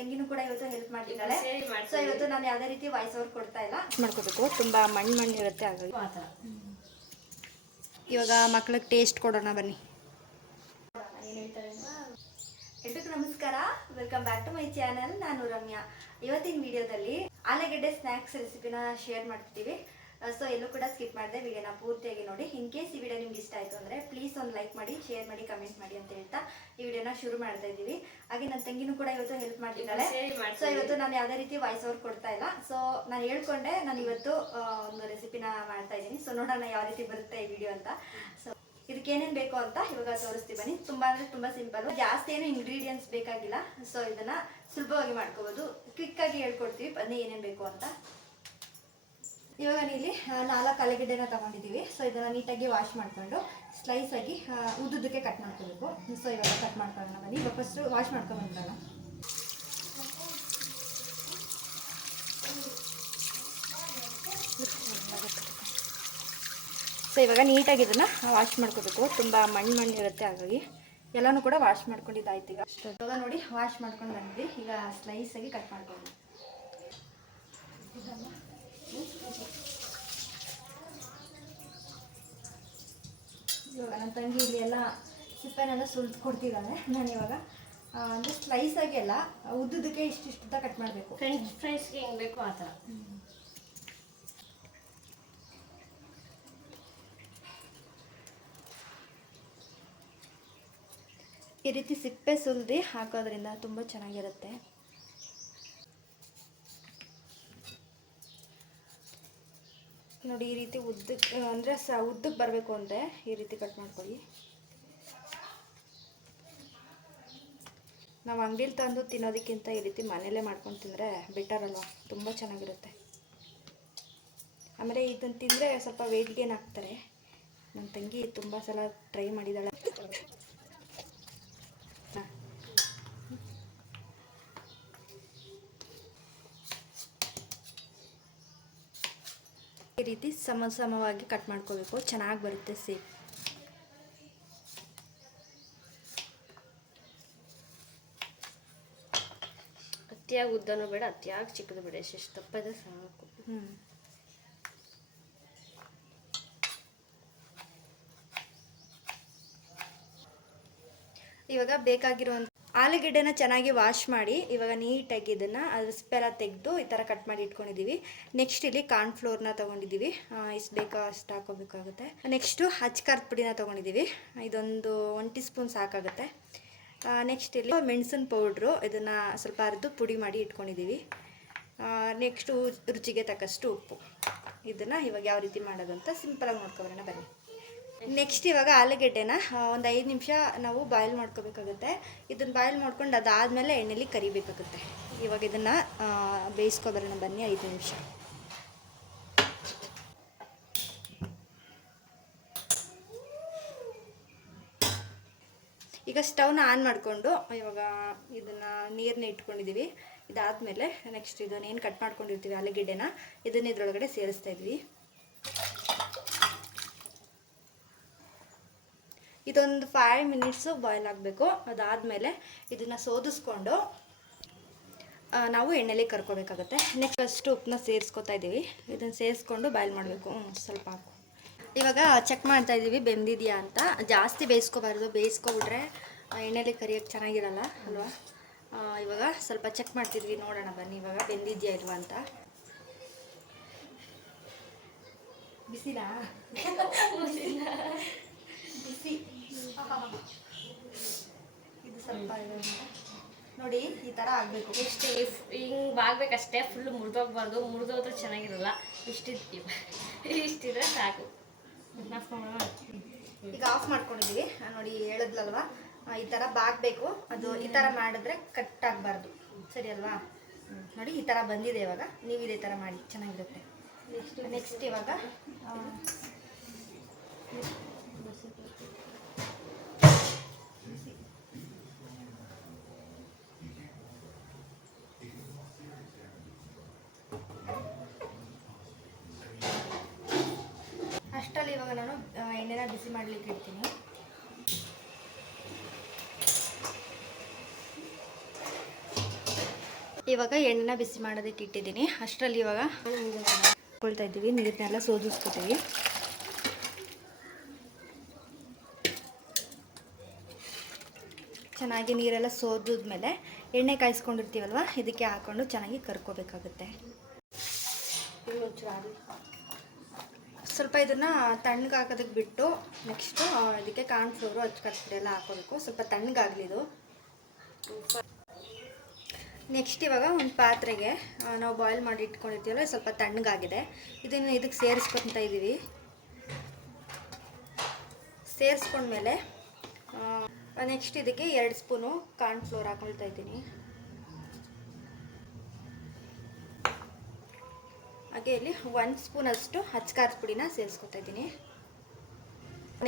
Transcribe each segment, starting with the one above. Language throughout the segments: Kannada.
ತಂಗಿನೂ ಕೂಡ ಇವತ್ತು ಹೆಲ್ಪ್ ಮಾಡ್ತಿದ್ದಾಳೆ. ಸೊ ಇವತ್ತು ನಾನು ಯಾವುದೇ ರೀತಿ ವಾಯ್ಸ್ ಓವರ್ ಕೊಡ್ತಾ ಇಲ್ಲ. ಮಾಡ್ಕೋಬೇಕು, ತುಂಬಾ ಮಣ್ಣು ಇರುತ್ತೆ ಹಾಗಾಗಿ. ಇವಾಗ ಮಕ್ಳಿಗೆ ಟೇಸ್ಟ್ ಕೊಡೋಣ ಬನ್ನಿ. ಏನು ಹೇಳ್ತಾರೆ? ಎಲ್ರಿಗೂ ನಮಸ್ಕಾರ, welcome back to my channel. ನಾನು ರಮ್ಯಾ. ಇವತ್ತಿನ ವಿಡಿಯೋದಲ್ಲಿ ಆಲೂಗಡ್ಡೆ ಸ್ನ್ಯಾಕ್ಸ್ ರೆಸಿಪಿನ ಶೇರ್ ಮಾಡ್ತಿದ್ದೀವಿ. ಸೊ ಎಲ್ಲೂ ಕೂಡ ಸ್ಕಿಪ್ ಮಾಡಿದೆ ವಿಡಿಯೋನ ಪೂರ್ತಿಯಾಗಿ ನೋಡಿ. ಇನ್ ಕೇಸ್ ಈ ವಿಡಿಯೋ ನಿಮ್ಗೆ ಇಷ್ಟ ಆಯಿತು ಅಂದರೆ ಪ್ಲೀಸ್ ಒಂದು ಲೈಕ್ ಮಾಡಿ, ಶೇರ್ ಮಾಡಿ, ಕಮೆಂಟ್ ಮಾಡಿ ಅಂತ ಹೇಳ್ತಾ ಈ ವಿಡಿಯೋನ ಶುರು ಮಾಡ್ತಾ ಇದ್ದೀವಿ. ಹಾಗೆ ನನ್ನ ತಂಗಿನೂ ಕೂಡ ಇವತ್ತು ಹೆಲ್ಪ್ ಮಾಡ್ತಿದ್ದಾಳೆ. ಸೊ ಇವತ್ತು ನಾನು ಯಾವುದೇ ರೀತಿ ವಾಯ್ಸ್ ಓವರ್ ಕೊಡ್ತಾ ಇಲ್ಲ. ಸೊ ನಾನು ಹೇಳ್ಕೊಂಡೆ ನಾನು ಇವತ್ತು ಒಂದು ರೆಸಿಪಿನ ಮಾಡ್ತಾ ಇದ್ದೀನಿ. ಸೊ ನೋಡೋಣ ಯಾವ ರೀತಿ ಬರುತ್ತೆ ಈ ವಿಡಿಯೋ ಅಂತ. ಸೊ ಇದಕ್ಕೆ ಏನೇನು ಬೇಕು ಅಂತ ಇವಾಗ ತೋರಿಸ್ತೀವಿ ಬನ್ನಿ. ತುಂಬ ಅಂದರೆ ತುಂಬ ಸಿಂಪಲ್, ಜಾಸ್ತಿ ಏನು ಇಂಗ್ರೀಡಿಯೆಂಟ್ಸ್ ಬೇಕಾಗಿಲ್ಲ. ಸೊ ಇದನ್ನು ಸುಲಭವಾಗಿ ಮಾಡ್ಕೋಬೋದು, ಕ್ವಿಕ್ಕಾಗಿ ಹೇಳ್ಕೊಡ್ತೀವಿ. ಬನ್ನಿ ಏನೇನು ಬೇಕು ಅಂತ. ಇವಾಗ ಇಲ್ಲಿ 4 ಆಲೂಗಡ್ಡೆನ ತಗೊಂಡಿದ್ದೀವಿ. ಸೊ ಇದನ್ನು ನೀಟಾಗಿ ವಾಶ್ ಮಾಡಿಕೊಂಡು ಸ್ಲೈಸ್ ಆಗಿ ಉದ್ದುದಕ್ಕೆ ಕಟ್ ಮಾಡ್ಕೋಬೇಕು. ಸೊ ಇವಾಗ ಕಟ್ ಮಾಡ್ಕೊಳ್ಳೋಣ ಬನ್ನಿ. ಇವಾಗ ಫಸ್ಟು ವಾಶ್ ಮಾಡ್ಕೊಂಡ್ಬಂದ್ರಲ್ಲ. ಸೊ ಇವಾಗ ನೀಟಾಗಿ ಇದನ್ನು ವಾಶ್ ಮಾಡ್ಕೋಬೇಕು, ತುಂಬ ಮಣ್ಣು ಇರುತ್ತೆ ಹಾಗಾಗಿ. ಎಲ್ಲನೂ ಕೂಡ ವಾಶ್ ಮಾಡ್ಕೊಂಡಿದ್ದಾಯ್ತು. ಇವಾಗ ನೋಡಿ ವಾಶ್ ಮಾಡ್ಕೊಂಡು ಬಂದ್ವಿ. ಈಗ ಸ್ಲೈಸಾಗಿ ಕಟ್ ಮಾಡ್ಕೊಂಡು ಇವಾಗ ನನ್ನ ತಂಗಿ ಇಲ್ಲಿ ಎಲ್ಲ ಸಿಪ್ಪೆನೆಲ್ಲ ಸುಲ್ದು ಕೊಡ್ತಿದ್ದಾಳೆ. ನಾನು ಇವಾಗ ಅಂದರೆ ಸ್ಲೈಸಾಗಿ ಎಲ್ಲ ಉದ್ದುದಕ್ಕೆ ಇಷ್ಟಿಷ್ಟ ಕಟ್ ಮಾಡಬೇಕು. ಫ್ರೆಂಚ್ ಫ್ರೈಸ್ಗೆ ಹೆಂಗೆ ಬೇಕು ಆ ಥರ. ಈ ರೀತಿ ಸಿಪ್ಪೆ ಸುಲ್ದು ಹಾಕೋದ್ರಿಂದ ತುಂಬ ಚೆನ್ನಾಗಿರುತ್ತೆ. ನೋಡಿ ಈ ರೀತಿ ಉದ್ದಕ್ಕೆ ಅಂದರೆ ಉದ್ದಕ್ಕೆ ಬರಬೇಕು ಅಂದರೆ ಈ ರೀತಿ ಕಟ್ ಮಾಡ್ಕೊಳ್ಳಿ. ನಾವು ಅಂಗಡಿಲಿ ತಂದು ತಿನ್ನೋದಕ್ಕಿಂತ ಈ ರೀತಿ ಮನೆಯಲ್ಲೇ ಮಾಡ್ಕೊಂಡು ತಿಂದರೆ ಬೆಟರ್ ಅಲ್ವಾ, ತುಂಬ ಚೆನ್ನಾಗಿರುತ್ತೆ. ಆಮೇಲೆ ಇದನ್ನು ತಿಂದರೆ ಸ್ವಲ್ಪ ವೆಯ್ಟ್ ಗೇನ್ ಆಗ್ತಾರೆ. ನನ್ನ ತಂಗಿ ತುಂಬ ಸಲ ಟ್ರೈ ಮಾಡಿದ್ದಾಳೆ. ಈ ರೀತಿ ಸಮವಾಗಿ ಕಟ್ ಮಾಡ್ಕೋಬೇಕು, ಚೆನ್ನಾಗಿ ಬರುತ್ತೆ ಸೇಫ್. ಅತಿಯಾಗಿ ಉದ್ದನೂ ಬೇಡ, ಅತಿಯಾಗಿ ಚಿಕ್ಕದು ಬೇಡ, ಎಷ್ಟು ತಪ್ಪದೆ ಸಾಕು. ಇವಾಗ ಬೇಕಾಗಿರುವಂಥ ಆಲೂಗಡ್ಡೆನ ಚೆನ್ನಾಗಿ ವಾಶ್ ಮಾಡಿ ಇವಾಗ ನೀಟಾಗಿ ಇದನ್ನು ಅದ್ರ ಸಿಪ್ಪೆಲ್ಲ ತೆಗೆದು ಈ ಥರ ಕಟ್ ಮಾಡಿ ಇಟ್ಕೊಂಡಿದ್ದೀವಿ. ನೆಕ್ಸ್ಟ್ ಇಲ್ಲಿ ಕಾರ್ನ್ಫ್ಲೋರ್ನ ತೊಗೊಂಡಿದ್ದೀವಿ, ಇಷ್ಟು ಬೇಕೋ ಅಷ್ಟು ಹಾಕೋಬೇಕಾಗುತ್ತೆ. ನೆಕ್ಸ್ಟು ಖಾರದ ಪುಡಿನ ತೊಗೊಂಡಿದ್ದೀವಿ, ಇದೊಂದು 1 ಟೀ ಸ್ಪೂನ್ ಸಾಕಾಗುತ್ತೆ. ನೆಕ್ಸ್ಟ್ ಇಲ್ಲಿ ಮೆಣಸಿನ ಪೌಡ್ರು, ಇದನ್ನು ಸ್ವಲ್ಪ ಅರ್ದು ಪುಡಿ ಮಾಡಿ ಇಟ್ಕೊಂಡಿದ್ದೀವಿ. ನೆಕ್ಸ್ಟು ರುಚಿಗೆ ತಕ್ಕಷ್ಟು ಉಪ್ಪು. ಇದನ್ನು ಇವಾಗ ಯಾವ ರೀತಿ ಮಾಡೋದು ಅಂತ ಸಿಂಪಲಾಗಿ ನೋಡ್ಕೊಬರೋಣ ಬನ್ನಿ. ನೆಕ್ಸ್ಟ್ ಇವಾಗ ಆಲೂಗಡ್ಡೆನ ಒಂದು 5 ನಿಮಿಷ ನಾವು ಬಾಯ್ಲ್ ಮಾಡ್ಕೋಬೇಕಾಗುತ್ತೆ. ಇದನ್ನು ಬಾಯ್ಲ್ ಮಾಡ್ಕೊಂಡು ಅದಾದಮೇಲೆ ಎಣ್ಣೆಲಿ ಕರಿಬೇಕಾಗುತ್ತೆ. ಇವಾಗ ಇದನ್ನು ಬೇಯಿಸ್ಕೊಬರೋಣ ಬನ್ನಿ 5 ನಿಮಿಷ. ಈಗ ಸ್ಟವ್ನ ಆನ್ ಮಾಡಿಕೊಂಡು ಇವಾಗ ಇದನ್ನು ನೀರನ್ನ ಇಟ್ಕೊಂಡಿದ್ದೀವಿ. ಇದಾದಮೇಲೆ ನೆಕ್ಸ್ಟ್ ಇದನ್ನು ಏನು ಕಟ್ ಮಾಡ್ಕೊಂಡಿರ್ತೀವಿ ಆಲೂಗಡ್ಡೆನ ಇದನ್ನ ಇದ್ರೊಳಗಡೆ ಸೇರಿಸ್ತಾ ಇದ್ವಿ. ಇದೊಂದು 5 ಮಿನಿಟ್ಸು ಬಾಯ್ಲ್ ಆಗಬೇಕು. ಅದಾದಮೇಲೆ ಇದನ್ನು ಸೋದಿಸ್ಕೊಂಡು ನಾವು ಎಣ್ಣೆಲಿ ಕರ್ಕೋಬೇಕಾಗುತ್ತೆ. ನೆಕ್ಸ್ಟ್ ಅಷ್ಟು ಉಪ್ಪನ್ನ ಸೇರಿಸ್ಕೊತಾ ಇದ್ದೀವಿ. ಇದನ್ನು ಸೇರಿಸ್ಕೊಂಡು ಬಾಯ್ಲ್ ಮಾಡಬೇಕು. ಸ್ವಲ್ಪ ಹಾಕು. ಇವಾಗ ಚೆಕ್ ಮಾಡ್ತಾ ಇದ್ದೀವಿ ಬೆಂದಿದೆಯಾ ಅಂತ. ಜಾಸ್ತಿ ಬೇಯಿಸ್ಕೋಬಾರ್ದು, ಬೇಯಿಸ್ಕೊಬಿಟ್ರೆ ಎಣ್ಣೆಲಿ ಕರಿಯೋಕ್ಕೆ ಚೆನ್ನಾಗಿರಲ್ಲ ಅಲ್ವಾ. ಇವಾಗ ಸ್ವಲ್ಪ ಚೆಕ್ ಮಾಡ್ತಿದ್ವಿ, ನೋಡೋಣ ಬನ್ನಿ ಇವಾಗ ಬೆಂದಿದೆಯಾ ಇಲ್ವಾ ಅಂತ. ಬಿಸಿನಾ? ಬಿಸಿ. ಇದು ಸ್ವಲ್ಪ ನೋಡಿ ಈ ಥರ ಆಗಬೇಕು. ಇಷ್ಟು ಹಿಂಗೆ ಆಗಬೇಕಷ್ಟೇ, ಫುಲ್ಲು ಮುರಿದೋಗ್ಬಾರ್ದು. ಮುರಿದೋದ್ರೆ ಚೆನ್ನಾಗಿರಲ್ಲ. ಇಷ್ಟಿದ್ರೆ ಸಾಕು. ಈಗ ಆಫ್ ಮಾಡ್ಕೊಂಡಿದ್ದೀವಿ. ನೋಡಿ ಹೇಳಿದ್ಲಲ್ವಾ, ಈ ಥರ ಬಾಗಬೇಕು. ಅದು ಈ ಥರ ಮಾಡಿದ್ರೆ ಕಟ್ ಆಗಬಾರ್ದು, ಸರಿ ಅಲ್ವಾ. ನೋಡಿ ಈ ಥರ ಬಂದಿದೆ. ಇವಾಗ ನೀವು ಇದೇ ಥರ ಮಾಡಿ, ಚೆನ್ನಾಗಿರುತ್ತೆ. ನೆಕ್ಸ್ಟ್ ಇವಾಗ ಅಷ್ಟರಲ್ಲಿ ಇವಾಗ ನಾನು ಎಣ್ಣೆನ ಬಿಸಿ ಮಾಡಲಿಕ್ಕೆ ಇಡ್ತೀನಿ. ಇವಾಗ ಎಣ್ಣೆನ ಬಿಸಿ ಮಾಡೋದಕ್ಕೆ ಇಟ್ಟಿದ್ದೀನಿ. ಅಷ್ಟರಲ್ಲಿ ಇವಾಗ ಹಾಕೊಳ್ತಾ ಇದ್ದೀವಿ, ನೀರನ್ನೆಲ್ಲ ಸೋದಿಸ್ಕೊತೀವಿ. ಚೆನ್ನಾಗಿ ನೀರೆಲ್ಲ ಸೋದಿದ್ಮೇಲೆ ಎಣ್ಣೆ ಕಾಯಿಸ್ಕೊಂಡಿರ್ತೀವಲ್ವ, ಇದಕ್ಕೆ ಹಾಕ್ಕೊಂಡು ಚೆನ್ನಾಗಿ ಕರ್ಕೋಬೇಕಾಗುತ್ತೆ. ಸ್ವಲ್ಪ ಇದನ್ನು ತಣ್ಣಗೆ ಹಾಕೋದಕ್ಕೆ ಬಿಟ್ಟು ನೆಕ್ಸ್ಟು ಇದಕ್ಕೆ ಕಾರ್ನ್ಫ್ಲೋರು ಅಚ್ಚುಕಟ್ಪುಡಿ ಎಲ್ಲ ಹಾಕೋಬೇಕು. ಸ್ವಲ್ಪ ತಣ್ಣಗಾಗಲಿ ಇದು. ನೆಕ್ಸ್ಟ್ ಇವಾಗ ಒಂದು ಪಾತ್ರೆಗೆ ನಾವು ಬಾಯ್ಲ್ ಮಾಡಿ ಇಟ್ಕೊಂಡಿರ್ತೀವಲ್ಲ, ಸ್ವಲ್ಪ ತಣ್ಣಗಾಗಿದೆ. ಇದನ್ನು ಇದಕ್ಕೆ ಸೇರಿಸ್ಕೊತಾ ಇದ್ದೀವಿ. ಸೇರಿಸ್ಕೊಂಡ್ಮೇಲೆ ನೆಕ್ಸ್ಟ್ ಇದಕ್ಕೆ 2 ಸ್ಪೂನು ಕಾರ್ನ್ಫ್ಲೋರ್ ಹಾಕೊಳ್ತಾ ಇದ್ದೀನಿ. ಹಾಗೆ ಇಲ್ಲಿ 1 ಸ್ಪೂನಷ್ಟು ಅಚ್ಚಕಾರದ ಪುಡಿನ ಸೇರಿಸ್ಕೊತಾ ಇದ್ದೀನಿ.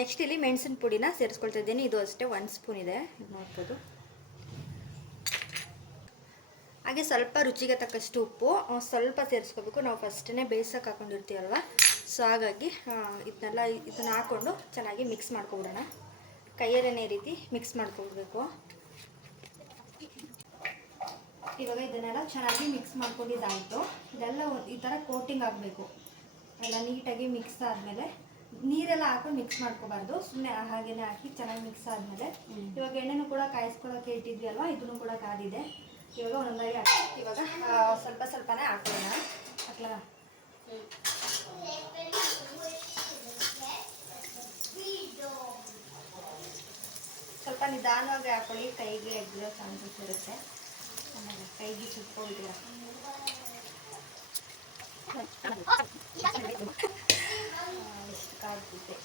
ನೆಕ್ಸ್ಟ್ ಇಲ್ಲಿ ಮೆಣಸಿನ ಪುಡಿನ ಸೇರಿಸ್ಕೊಳ್ತಾ ಇದ್ದೀನಿ. ಇದು ಅಷ್ಟೇ 1 ಸ್ಪೂನ್ ಇದೆ, ನೋಡ್ಬೋದು. ಹಾಗೆ ಸ್ವಲ್ಪ ರುಚಿಗೆ ತಕ್ಕಷ್ಟು ಉಪ್ಪು ಸ್ವಲ್ಪ ಸೇರಿಸ್ಕೋಬೇಕು. ನಾವು ಫಸ್ಟೇ ಬೇಯಿಸೋಕೆ ಹಾಕೊಂಡಿರ್ತೀವಲ್ವ, ಸೊ ಹಾಗಾಗಿ ಇದನ್ನು ಹಾಕ್ಕೊಂಡು ಚೆನ್ನಾಗಿ ಮಿಕ್ಸ್ ಮಾಡ್ಕೊಬಿಡೋಣ. ಕೈಯಲ್ಲೇ ರೀತಿ ಮಿಕ್ಸ್ ಮಾಡ್ಕೊಬಿಡ್ಬೇಕು. ಇವಾಗ ಇದನ್ನೆಲ್ಲ ಚೆನ್ನಾಗಿ ಮಿಕ್ಸ್ ಮಾಡ್ಕೊಂಡಿದ್ದಾಯಿತು. ಇದೆಲ್ಲ ಈ ಥರ ಕೋಟಿಂಗ್ ಆಗಬೇಕು. ಎಲ್ಲ ನೀಟಾಗಿ ಮಿಕ್ಸ್ ಆದಮೇಲೆ ನೀರೆಲ್ಲ ಹಾಕೊಂಡು ಮಿಕ್ಸ್ ಮಾಡ್ಕೋಬಾರ್ದು, ಸುಮ್ಮನೆ ಹಾಗೇನೆ ಹಾಕಿ ಚೆನ್ನಾಗಿ ಮಿಕ್ಸ್ ಆದಮೇಲೆ ಇವಾಗ ಎಣ್ಣೆನೂ ಕೂಡ ಕಾಯಿಸ್ಕೊಳ್ಳೋಕೆ ಇಟ್ಟಿದ್ವಿ ಅಲ್ವಾ, ಇದನ್ನು ಕೂಡ ಕಾದಿದೆ. ಇವಾಗ ಒಂದೊಂದಾಗಿ ಇವಾಗ ಸ್ವಲ್ಪ ಸ್ವಲ್ಪನೇ ಹಾಕೋಣ. ಹಾಕ್ಲಾ? ಸ್ವಲ್ಪ ನಿಧಾನವಾಗಿ ಹಾಕೊಳ್ಳಿ, ಕೈಗೆ ಎಗ್ಗಿರೋ ಚಾನ್ಸಸ್ ಇರುತ್ತೆ. ಆಮೇಲೆ ಕೈಗೆ ಸುಟ್ಕೊಳ್ತೀರ. ಎಷ್ಟು ಕಾಯ್ತಿದೆ.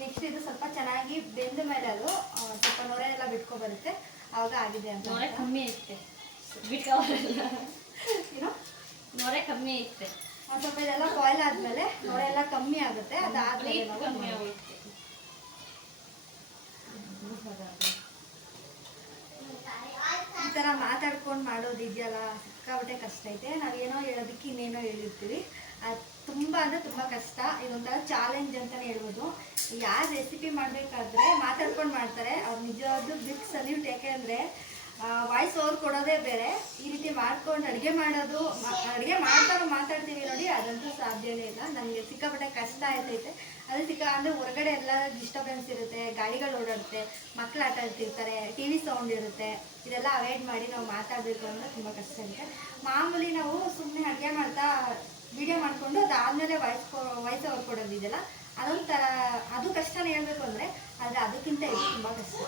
ನೆಕ್ಸ್ಟ್ ಇದು ಸ್ವಲ್ಪ ಚೆನ್ನಾಗಿ ಬೆಂದ ಮೇಲೆ ಅದು ಸ್ವಲ್ಪ ನೊರೆ ಎಲ್ಲ ಬಿಟ್ಕೊ ಬರುತ್ತೆ, ಆವಾಗ ಆಗಿದೆ ಅಂತ. ನೊರೆ ಕಮ್ಮಿ ಐತೆ, ಏನೋ ನೊರೆ ಕಮ್ಮಿ ಐತೆ. ಸ್ವಲ್ಪ ಇದೆಲ್ಲ ಬಾಯ್ಲ್ ಆದಮೇಲೆ ನೊರೆ ಎಲ್ಲ ಕಮ್ಮಿ ಆಗುತ್ತೆ. ಅದಾದ್ಮೇಲೆ ಕಮ್ಮಿ ಆಗುತ್ತೆ. ಈ ಥರ ಮಾತಾಡ್ಕೊಂಡು ಮಾಡೋದಿದೆಯಲ್ಲ, ಸಿಕ್ಕಾಬಿಟ್ಟೆ ಕಷ್ಟ ಐತೆ. ನಾವೇನೋ ಹೇಳೋದಕ್ಕೆ ಇನ್ನೇನೋ ಹೇಳಿರ್ತೀವಿ. ಅದು ತುಂಬ ಅಂದರೆ ತುಂಬ ಕಷ್ಟ. ಇದೊಂಥರ ಚಾಲೆಂಜ್ ಅಂತಲೇ ಹೇಳ್ಬೋದು. ಯಾರು ರೆಸಿಪಿ ಮಾಡಬೇಕಾದ್ರೆ ಮಾತಾಡ್ಕೊಂಡು ಮಾಡ್ತಾರೆ, ಅವ್ರು ನಿಜವಾದ ಬಿಗ್ ಸಲ್ಯೂಟ್. ಯಾಕೆಂದರೆ ವಾಯ್ಸ್ ಓವರ್ ಕೊಡೋದೇ ಬೇರೆ. ಈ ರೀತಿ ಮಾಡ್ಕೊಂಡು ಅಡುಗೆ ಮಾಡೋದು, ಅಡುಗೆ ಮಾತಾಡ್ತೀವಿ ನೋಡಿ, ಅದಂತೂ ಸಾಧ್ಯನೇ ಇಲ್ಲ. ನನಗೆ ಸಿಕ್ಕಾಪಟ್ಟೆ ಕಷ್ಟ ಆಯ್ತೈತೆ. ಅದು ಅಂದರೆ ಹೊರಗಡೆ ಎಲ್ಲ ಡಿಸ್ಟರ್ಬೆನ್ಸ್ ಇರುತ್ತೆ, ಗಾಡಿಗಳು ಓಡಾಡುತ್ತೆ, ಮಕ್ಕಳು ಆಟ ಆಡ್ತಿರ್ತಾರೆ, TV ಸೌಂಡ್ ಇರುತ್ತೆ. ಇದೆಲ್ಲ ಅವಾಯ್ಡ್ ಮಾಡಿ ನಾವು ಮಾತಾಡಬೇಕು ಅಂದರೆ ತುಂಬ ಕಷ್ಟ ಇರುತ್ತೆ. ಮಾಮೂಲಿ ನಾವು ಸುಮ್ಮನೆ ಅಡುಗೆ ಮಾಡ್ತಾ ವಿಡಿಯೋ ಮಾಡಿಕೊಂಡು ಅದಾದಮೇಲೆ ವಾಯ್ಸ್ ಓವರ್ ಕೊಡೋದಿದೆಯಲ್ಲ, ಅದೊಂಥರ ಅದು ಕಷ್ಟನೇ ಹೇಳ್ಬೇಕು ಅಂದರೆ. ಆದರೆ ಅದಕ್ಕಿಂತ ಇದು ತುಂಬ ಕಷ್ಟ.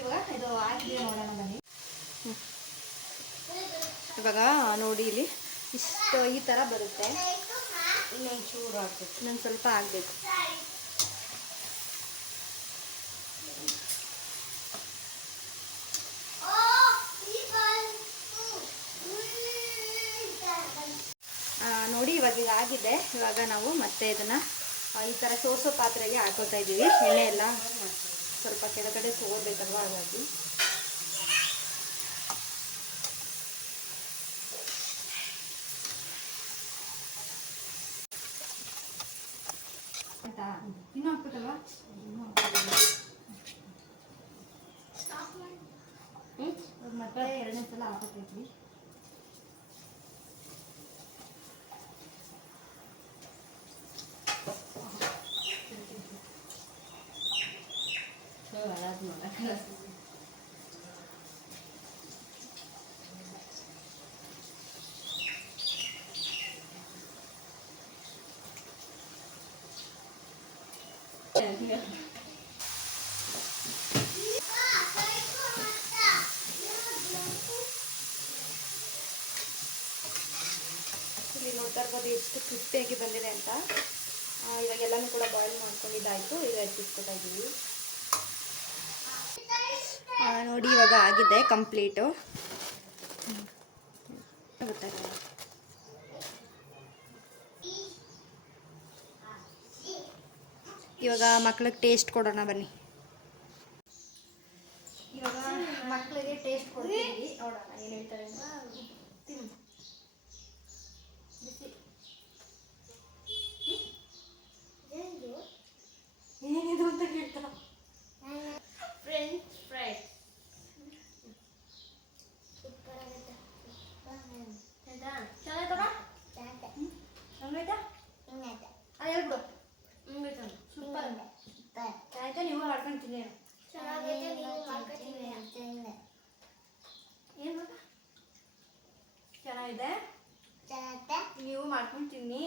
ಇವಾಗ ಇದು ಆಗಿದೆ, ನೋಡೋಣ ಬನ್ನಿ. ಇವಾಗ ನೋಡಿ, ಇಲ್ಲಿ ಇಷ್ಟು ಈ ಥರ ಬರುತ್ತೆ. ಇನ್ನೊಂದು ಚೂರು ಆಗಬೇಕು, ಇನ್ನೊಂದು ಸ್ವಲ್ಪ ಆಗಬೇಕು. ನೋಡಿ ಇವಾಗ ಇದಾಗಿದೆ. ಇವಾಗ ನಾವು ಮತ್ತೆ ಇದನ್ನು ಈ ಥರ ಸೋಸೋ ಪಾತ್ರೆಗೆ ಹಾಕೋತಾ ಇದ್ದೀವಿ. ಎಣ್ಣೆ ಎಲ್ಲ ಸ್ವಲ್ಪ ಕೆಳಗಡೆ ಸೋರ್ಬೇಕಲ್ವ, ಹಾಗಾಗಿ ಇನ್ನೂ ಹಾಕ್ಬೇಕಲ್ವಾ? ಮತ್ತೆ 2ನೇ ಸಲ ಹಾಕೋತೈತ್ರಿ. ಇಲ್ಲಿ ನೋಡ್ತಾ ಇರ್ಬೋದು ಎಷ್ಟು ಕ್ರಿಸ್ಪಿಯಾಗಿ ಬಂದಿದೆ ಅಂತ. ಇವಾಗ ಎಲ್ಲನೂ ಕೂಡ ಬಾಯ್ಲ್ ಮಾಡ್ಕೊಂಡಿದ್ದಾಯಿತು. ಈಗ ಎತ್ತಿಸ್ಕೊತಾ ಇದ್ದೀವಿ. ನೋಡಿ ಇವಾಗ ಆಗಿದೆ ಕಂಪ್ಲೀಟು. ಗೊತ್ತಾಗಲ್ಲ. ಇವಾಗ ಮಕ್ಳಿಗೆ ಟೇಸ್ಟ್ ಕೊಡೋಣ ಬನ್ನಿ. ಇವಾಗ ಮಕ್ಕಳಿಗೆ ಟೇಸ್ಟ್ ಕೊಡ್ತೀವಿ, ನೋಡೋಣ ಏನು ಹೇಳ್ತಾರೆ. ಏನಿದು ಅಂತ ಕೇಳ್ತಾರ. French fries. ಮಾಡ್ಕೊಂಡು ತಿನ್ನಿ.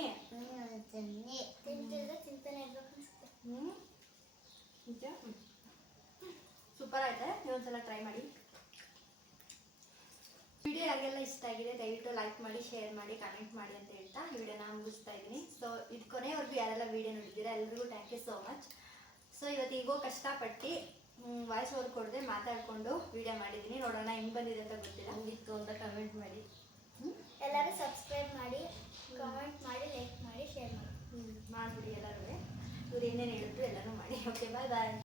ತಿಂತಿದ್ರೆ ತಿಂತಾನೆ ಇರ್ಬೇಕು ಅನ್ಸುತ್ತೆ. ನಿಜ ಸೂಪರ್ ಆಯ್ತೆ. ನೀವೊಂದ್ಸಲ ಟ್ರೈ ಮಾಡಿ. ವಿಡಿಯೋ ಯಾರಿಗೆಲ್ಲ ಇಷ್ಟ ಆಗಿದೆ ದಯವಿಟ್ಟು ಲೈಕ್ ಮಾಡಿ, ಶೇರ್ ಮಾಡಿ, ಕಮೆಂಟ್ ಮಾಡಿ ಅಂತ ಹೇಳ್ತಾ ವಿಡಿಯೋನ ಮುಗಿಸ್ತಾ ಇದ್ದೀನಿ. ಸೊ ಇದು ಕೊನೆವರೆಗೂ ಯಾರೆಲ್ಲ ವಿಡಿಯೋ ನೋಡಿದ್ದೀರಾ ಎಲ್ರಿಗೂ thank you so much. So ಇವತ್ತು ಈಗೋ ಕಷ್ಟಪಟ್ಟು ವಾಯ್ಸ್ ಓವರ್ ಕೊಡದೆ ಮಾತಾಡಿಕೊಂಡು ವಿಡಿಯೋ ಮಾಡಿದ್ದೀನಿ. ನೋಡೋಣ ಹೆಂಗೆ ಬಂದಿದೆ ಅಂತ ಗೊತ್ತಿಲ್ಲ. ಹಂಗಿತ್ತು ಅಂತ ಕಮೆಂಟ್ ಮಾಡಿ. ಎಲ್ಲರೂ ಸಬ್ಸ್ಕ್ರೈಬ್ ಮಾಡಿ, ಕಾಮೆಂಟ್ ಮಾಡಿ, ಲೈಕ್ ಮಾಡಿ, ಶೇರ್ ಮಾಡಿ. ಮಾಡಿಬಿಡಿ ಎಲ್ಲರೂ. ಇವ್ರು ಏನೇನು ಹೇಳಿದ್ರು ಎಲ್ಲನೂ ಮಾಡಿ. ಓಕೆ ಬಾಯ್ ಬಾಯ್.